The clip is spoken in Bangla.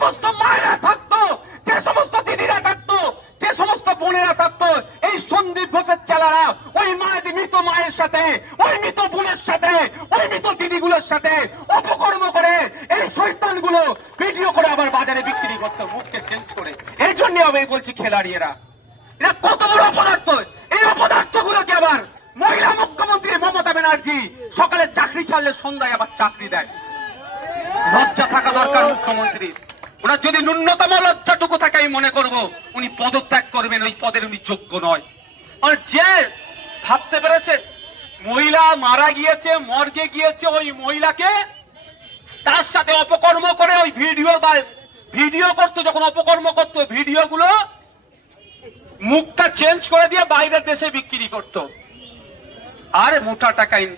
সমস্ত মায়েরা থাকতো, যে সমস্ত দিদিরা থাকতো, যে সমস্ত বোনেরা থাকতো, এই সন্দীপ ঘোষের চেলারা ওই মৃত মায়ের সাথে, ওই মৃত বোনের সাথে, ওই মৃত দিদিগুলোর সাথে অপকর্ম করে এই শয়তানগুলো ভিডিও করে আবার বাজারে বিক্রি করতো মুখকে চেঞ্জ করে। এই জন্য আমি বলছি খেলাড়ি এরা কত বড় অপদার্থ। এই অপদার্থগুলোকে আবার মহিলা মুখ্যমন্ত্রী মমতা ব্যানার্জি সকালে চাকরি ছাড়লে সন্ধ্যায় আবার চাকরি দেয়। লজ্জা থাকা দরকার মুখ্যমন্ত্রী। ওনার যদি ন্যূনতম লজ্জাটুকু থাকে আমি মনে করব উনি পদত্যাগ করবেন, ওই পদের উনি যোগ্য নয়। আর যে ভাবতে পেরেছে মহিলা মারা গিয়েছে, মর্গে গিয়েছে, ওই মহিলাকে তার সাথে অপকর্ম করে ওই ভিডিও করতো, যখন অপকর্ম করতো ভিডিওগুলো মুখটা চেঞ্জ করে দিয়ে বাইরের দেশে বিক্রি করতো, আর মোটা টাকা